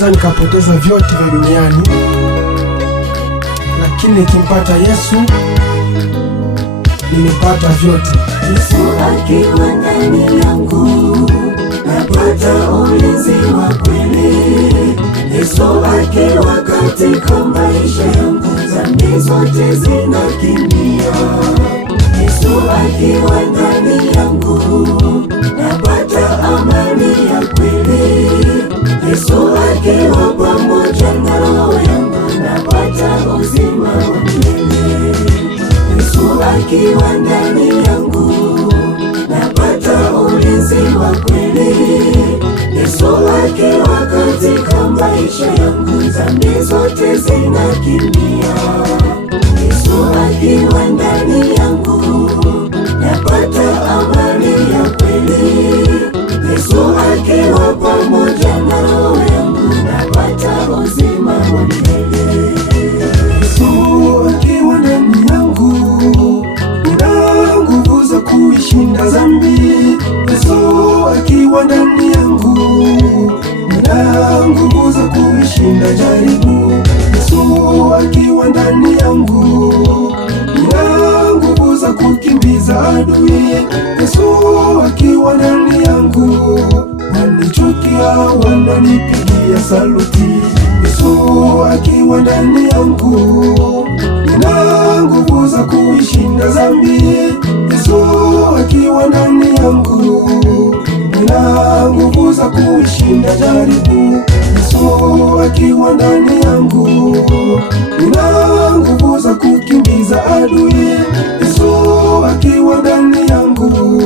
Naweza nikapoteza vyote vya duniani, lakini nikimpata Yesu nimepata vyote. Yesu akiwa ndani yangu napata ulinzi wa kweli. Yesu akiwa katika maisha yangu dhambi zote zinakimbia. Yesu akiwa ndani yangu napata amani ya kweli. Yesu akiwa pamoja na roho yangu napata uzima wa milele. Yesu akiwa ndani yangu napata ulinzi wa kweli. Yesu akiwa katika maisha yangu dhambi zote zinakimbia. Yesu akiwa ndani yangu napata amani ya kweli. Yesu akiwa pamoja na roho yangu napata uzima wa milele. Yesu akiwa ndani yangu nina nguvu za kuishinda dhambi. Yesu akiwa ndani yangu nina nguvu za kuishinda jaribu. Yesu akiwa ndani yangu nina nguvu za kukimbiza adui. Yesu akiwa ndani yangu wanichukia wananipigia saluti. Yesu akiwa ndani yangu nina nguvu za kuishinda dhambi. Yesu akiwa ndani yangu nina nguvu za kuishinda jaribu. Yesu akiwa ndani yangu nina nguvu za kukimbiza adui. Yesu akiwa ndani yangu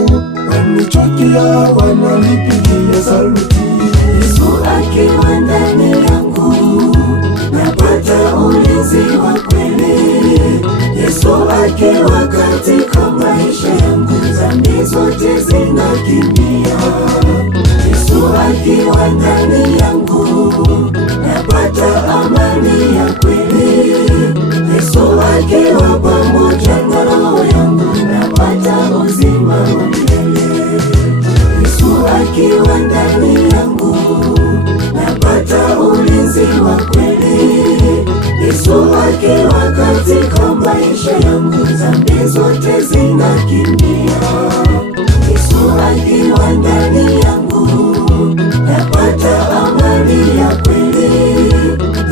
wanichukia wananipigia saluti. Yesu akiwa ndani yangu napata ulinzi wa kweli. Yesu akiwa katika maisha yangu dhambi zote zinakimbia. Yesu akiwa ndani yangu napata amani ya kweli. Yesu akiwa pamoja na roho yangu napata uzima wa milele. Yesu akiwa ndani yangu napata ulinzi wa kweli. Yesu akiwa katika maisha yangu dhambi zote zinakimbia. Yesu akiwa ndani yangu napata amani ya kweli.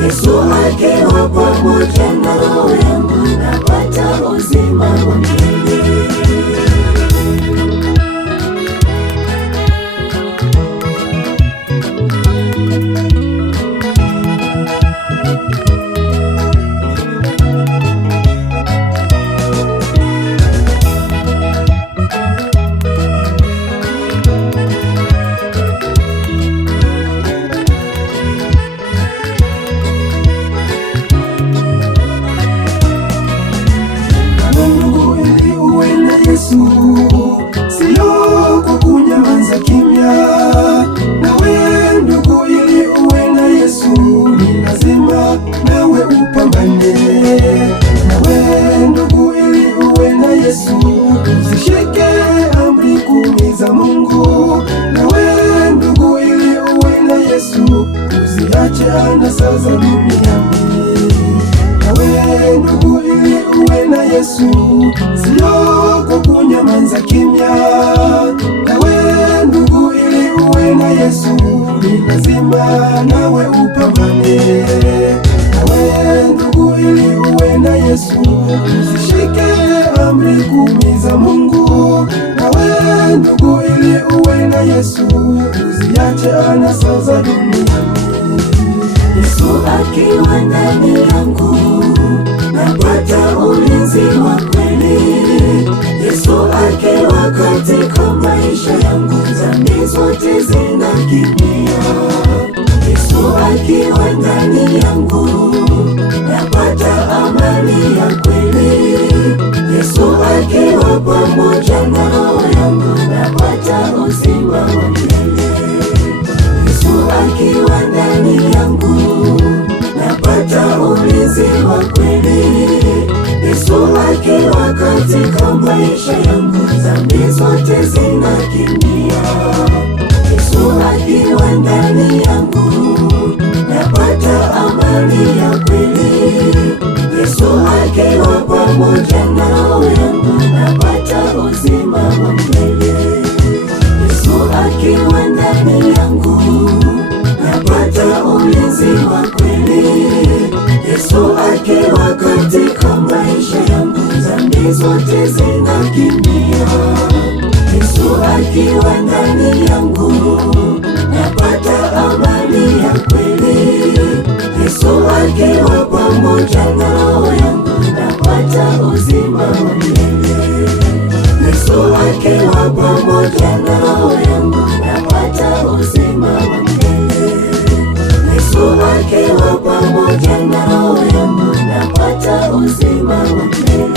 Yesu akiwa pamoja na roho yangu napata uzima wa milele. Yesu sio kwa kunyamaza kimya. Nawe ndugu, ili uwe na Yesu ni lazima nawe upambane. Nawe ndugu, ili uwe na Yesu usishike amri 10 za Mungu. Nawe ndugu, ili uwe na Yesu usiache anasa za duniani. Nawe ndugu, ili uwe na Yesu sio kwa kunyamaza kimya. Nawe ndugu, ili uwe na Yesu ni lazima nawe upambane. Nawe ndugu, ili uwe na Yesu usishike amri 10 za Mungu. Nawe ndugu, ili uwe na Yesu usiache anasa za duniani. Yesu akiwa ndani yangu napata ulinzi wa kweli. Yesu akiwa katika maisha yangu dhambi zote zinakimbia. Yesu akiwa ndani yangu napata amani ya kweli. Yesu akiwa pamoja na roho yangu napata uzima wa milele. Yesu akiwa ndani yangu napata ulinzi wa kweli. Yesu akiwa katika maisha yangu dhambi zote zinakimbia. Yesu akiwa ndani yangu amani ya kweli. Yesu akiwa pamoja na roho yangu, napata uzima wa milele. Yesu akiwa ndani yangu, napata ulinzi wa kweli. Yesu akiwa katika maisha yangu, dhambi zote zinakimbia. Yesu akiwa ndani yangu, napata amani ya kweli. Yesu akiwa pamoja na roho yangu, napata uzima wa milele. Yesu akiwa pamoja na roho yangu, napata uzima wa milele. Yesu akiwa pamoja na roho yangu, napata uzima wa milele.